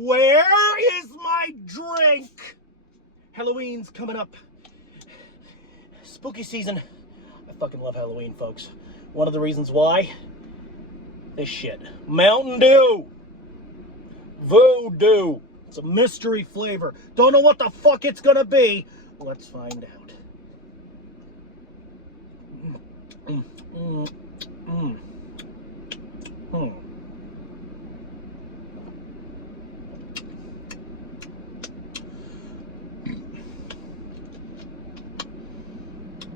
Where is my drink? Halloween's coming up. Spooky season. I fucking love Halloween, folks. One of the reasons why? This shit. Mountain Dew. Voodoo. It's a mystery flavor. Don't know what the fuck it's gonna be. Let's find out.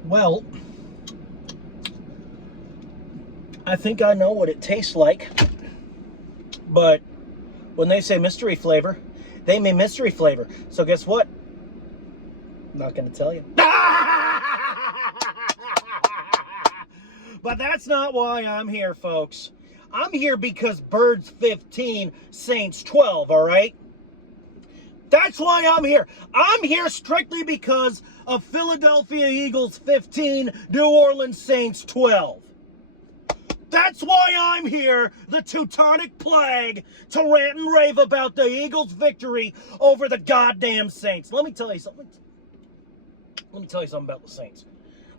Well, I think I know what it tastes like, but when they say mystery flavor, they mean mystery flavor. So guess what? I'm not going to tell you. But that's not why I'm here, folks. I'm here because Birds 15, Saints 12, all right? That's why I'm here. I'm here strictly because of Philadelphia Eagles 15, New Orleans Saints 12. That's why I'm here, the Teutonic Plague, to rant and rave about the Eagles' victory over the goddamn Saints. Let me tell you something. Let me tell you something about the Saints.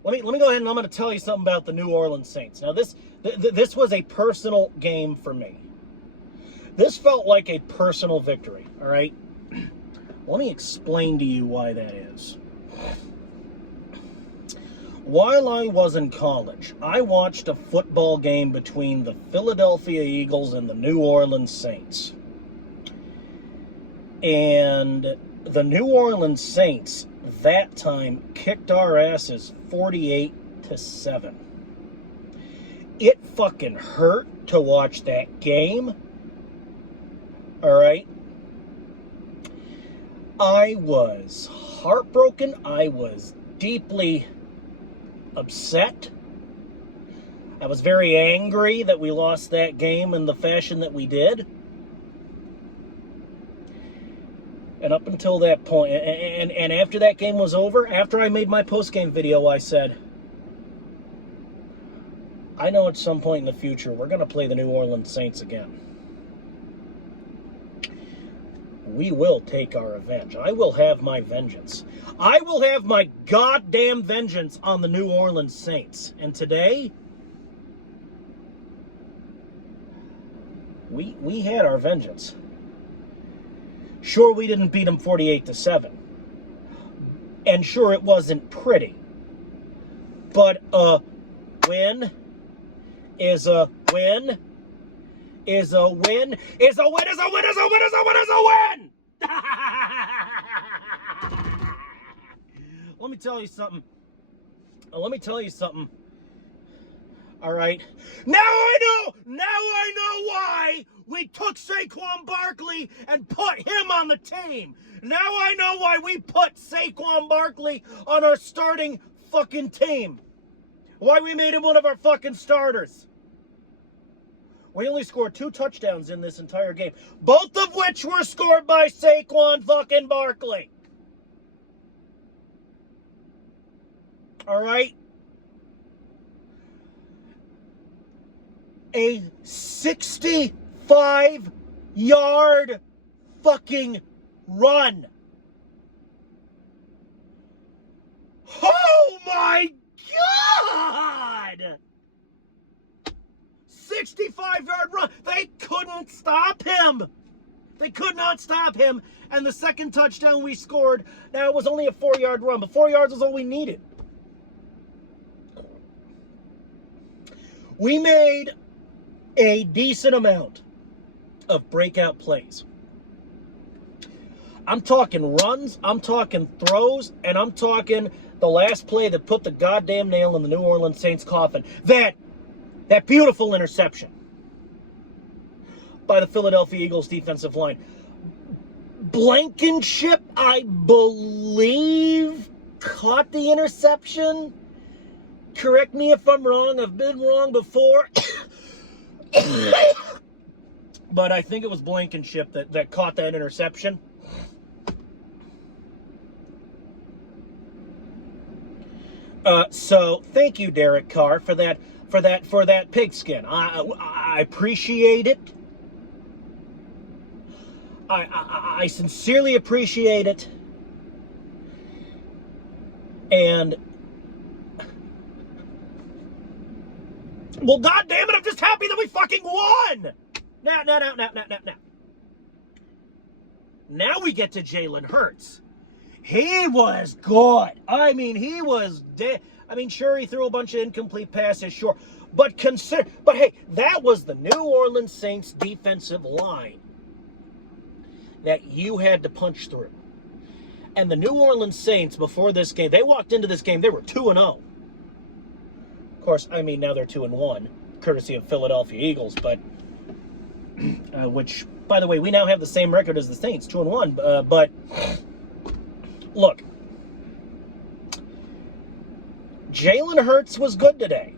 Let me go ahead and I'm going to tell you something about the New Orleans Saints. Now, this was a personal game for me. This felt like a personal victory, all right? Let me explain to you why that is. While I was in college, I watched a football game between the Philadelphia Eagles and the New Orleans Saints. And the New Orleans Saints, that time, kicked our asses 48-7. It fucking hurt to watch that game. All right? I was heartbroken. I was deeply upset. I was very angry that we lost that game in the fashion that we did. And up until that point, and after that game was over, after I made my post-game video, I said, I know at some point in the future we're going to play the New Orleans Saints again. We will take our revenge. I will have my vengeance. I will have my goddamn vengeance on the New Orleans Saints. And today, we had our vengeance. Sure, we didn't beat them 48-7. And sure, it wasn't pretty. But a win is a win. Is a win, is a win, is a win, is a win, is a win, is a win! Let me tell you something. All right. Now I know why we took Saquon Barkley and put him on the team. Now I know why we put Saquon Barkley on our starting fucking team. Why we made him one of our fucking starters. We only scored 2 touchdowns in this entire game, both of which were scored by Saquon fucking Barkley. All right? A 65-yard fucking run. Oh my God! 65-yard run. They couldn't stop him. They could not stop him. And the second touchdown we scored, now it was only a 4-yard run, but 4 yards was all we needed. We made a decent amount of breakout plays. I'm talking runs, I'm talking throws, and I'm talking the last play that put the goddamn nail in the New Orleans Saints coffin. That That beautiful interception by the Philadelphia Eagles defensive line. Blankenship, I believe, caught the interception. Correct me if I'm wrong. I've been wrong before. But I think it was Blankenship that caught that interception. So thank you, Derek Carr, for that pigskin. I appreciate it. I sincerely appreciate it. And well, God damn it, I'm just happy that we fucking won. Now. Now we get to Jalen Hurts. He was good. I mean, he was dead. I mean, sure, he threw a bunch of incomplete passes, sure. But hey, that was the New Orleans Saints defensive line that you had to punch through. And the New Orleans Saints, before this game, they walked into this game, they were 2-0. Of course, I mean, now they're 2-1, courtesy of Philadelphia Eagles, but, which, by the way, we now have the same record as the Saints, 2-1, but, look, Jalen Hurts was good today.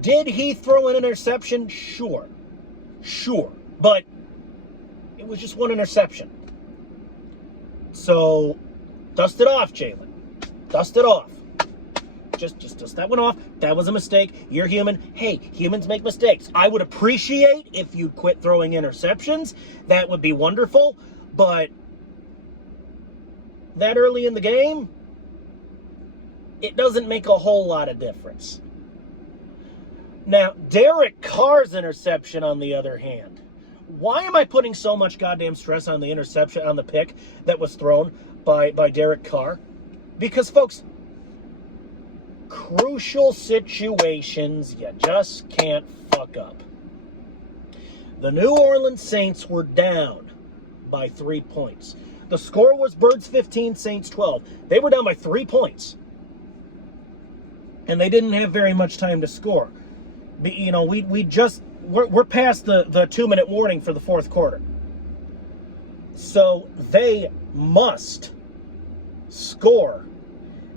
Did he throw an interception? Sure, but it was just one interception. So, dust it off, Jalen. Dust it off. Just dust that one off. That was a mistake. You're human. Hey, humans make mistakes. I would appreciate if you'd quit throwing interceptions. That would be wonderful. But that early in the game, it doesn't make a whole lot of difference. Now, Derek Carr's interception, on the other hand. Why am I putting so much goddamn stress on the interception, on the pick that was thrown by Derek Carr? Because, folks, crucial situations you just can't fuck up. The New Orleans Saints were down by 3 points. The score was Birds 15, Saints 12. They were down by 3 points. And they didn't have very much time to score. You know, we're past the 2-minute warning for the fourth quarter. So they must score.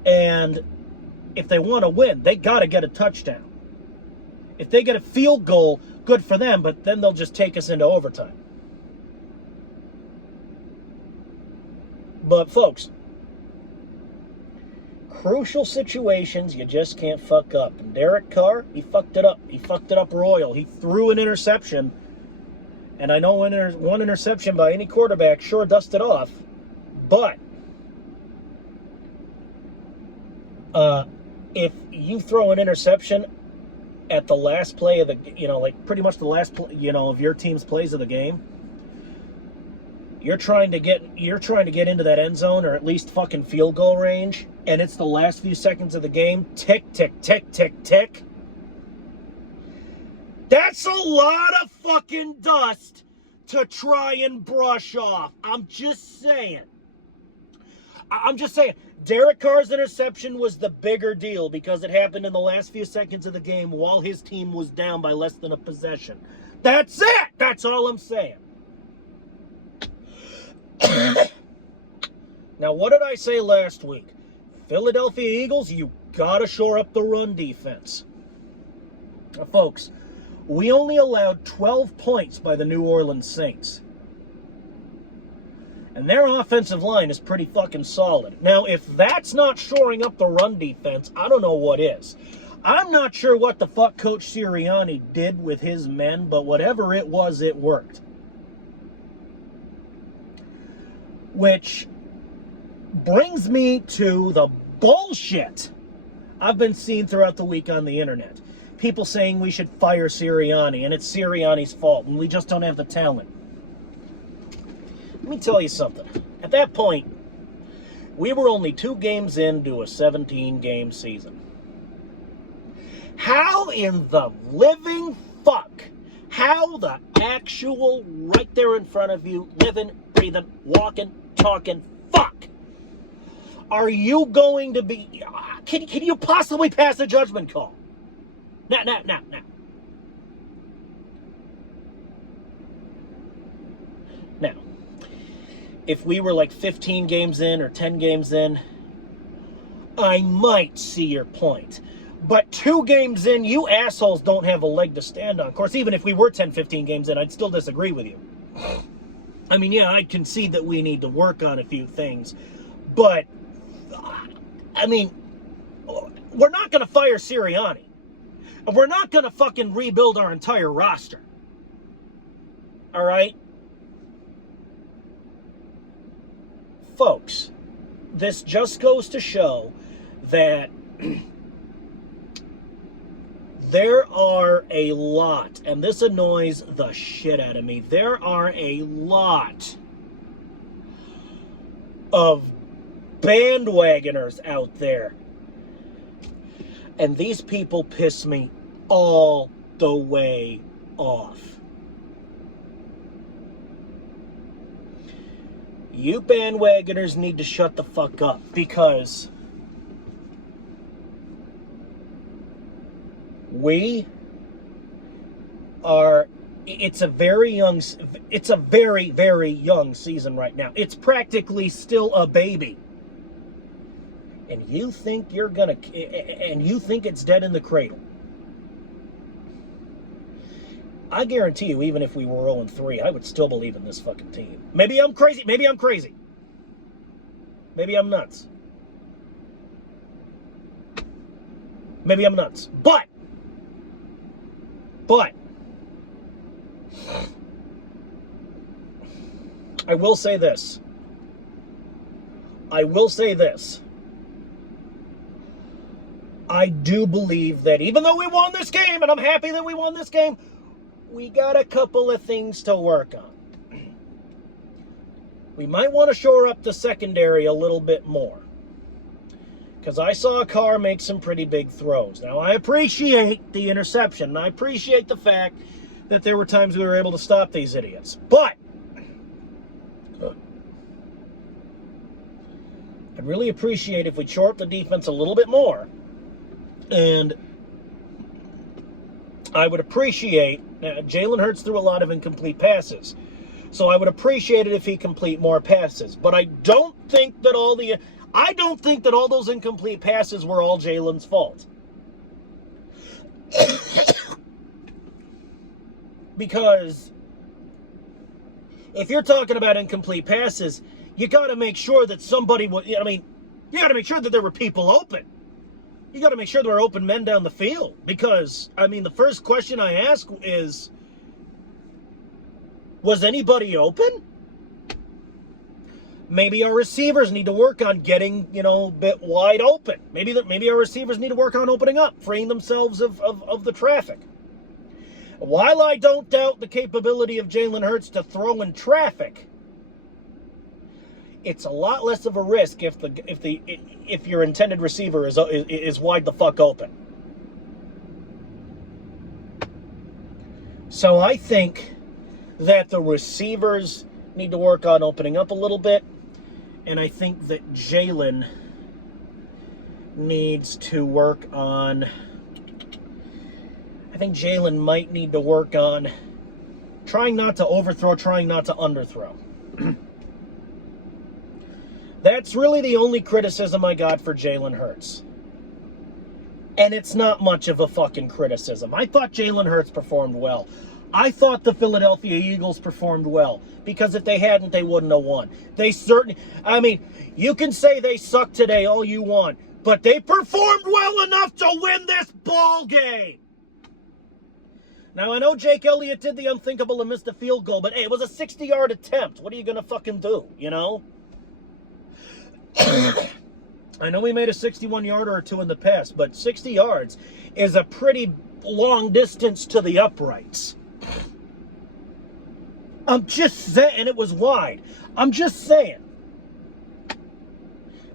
And if they want to win, they got to get a touchdown. If they get a field goal, good for them, but then they'll just take us into overtime. But, folks, crucial situations you just can't fuck up. And Derek Carr, he fucked it up. He fucked it up royal. He threw an interception. And I know one interception by any quarterback sure dusted off. But if you throw an interception at the last play of the, like pretty much the last play, of your team's plays of the game, you're trying to get into that end zone or at least fucking field goal range, and it's the last few seconds of the game. Tick, tick, tick, tick, tick. That's a lot of fucking dust to try and brush off. I'm just saying. Derek Carr's interception was the bigger deal because it happened in the last few seconds of the game while his team was down by less than a possession. That's it. That's all I'm saying. Now, what did I say last week? Philadelphia Eagles, you gotta shore up the run defense. Now, folks, we only allowed 12 points by the New Orleans Saints. And their offensive line is pretty fucking solid. Now, if that's not shoring up the run defense, I don't know what is. I'm not sure what the fuck Coach Sirianni did with his men, but whatever it was, it worked. Which brings me to the bullshit I've been seeing throughout the week on the internet. People saying we should fire Sirianni, and it's Sirianni's fault, and we just don't have the talent. Let me tell you something. At that point, we were only 2 games into a 17-game season. How in the living fuck, how the actual right there in front of you, living, breathing, walking, talking fuck, are you going to be, can you possibly pass a judgment call? Now, if we were like 15 games in or 10 games in, I might see your point. But 2 games in, you assholes don't have a leg to stand on. Of course, even if we were 10, 15 games in, I'd still disagree with you. I mean, yeah, I concede that we need to work on a few things. But, I mean, we're not going to fire Sirianni. We're not going to fucking rebuild our entire roster. All right? Folks, this just goes to show that there are a lot, and this annoys the shit out of me, there are a lot of bandwagoners out there. And these people piss me all the way off. You bandwagoners need to shut the fuck up, because we are, it's a very, very young season right now. It's practically still a baby. And you think you think it's dead in the cradle. I guarantee you, even if we were 0-3, I would still believe in this fucking team. Maybe I'm crazy. Maybe I'm crazy. Maybe I'm nuts. Maybe I'm nuts. But I will say this. I do believe that even though we won this game, and I'm happy that we won this game, we got a couple of things to work on. We might want to shore up the secondary a little bit more, because I saw Carr make some pretty big throws. Now, I appreciate the interception, and I appreciate the fact that there were times we were able to stop these idiots. But I'd really appreciate if we'd shore up the defense a little bit more. And I would appreciate, Jalen Hurts threw a lot of incomplete passes, so I would appreciate it if he complete more passes. But I don't think that all those incomplete passes were all Jalen's fault. Because if you're talking about incomplete passes, you got to make sure that you got to make sure that there were people open. You got to make sure there are open men down the field. Because, the first question I ask is, was anybody open? Maybe our receivers need to work on getting, a bit wide open. Maybe our receivers need to work on opening up, freeing themselves of the traffic. While I don't doubt the capability of Jalen Hurts to throw in traffic, it's a lot less of a risk if your intended receiver is wide the fuck open. So I think that the receivers need to work on opening up a little bit, and I think that Jalen needs to work on. I think Jalen might need to work on trying not to overthrow, trying not to underthrow. That's really the only criticism I got for Jalen Hurts. And it's not much of a fucking criticism. I thought Jalen Hurts performed well. I thought the Philadelphia Eagles performed well. Because if they hadn't, they wouldn't have won. They certainly, you can say they suck today all you want, but they performed well enough to win this ball game. Now, I know Jake Elliott did the unthinkable and missed a field goal, but hey, it was a 60-yard attempt. What are you going to fucking do, I know we made a 61-yarder or two in the past, but 60 yards is a pretty long distance to the uprights. I'm just saying, and it was wide. I'm just saying.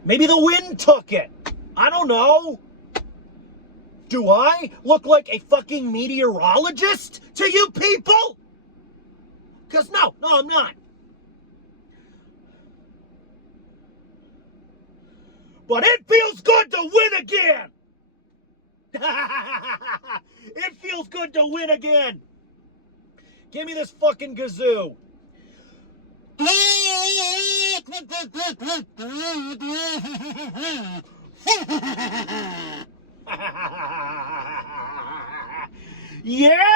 Maybe the wind took it. I don't know. Do I look like a fucking meteorologist to you people? Because no, I'm not. But it feels good to win again. It feels good to win again. Give me this fucking kazoo. Yeah!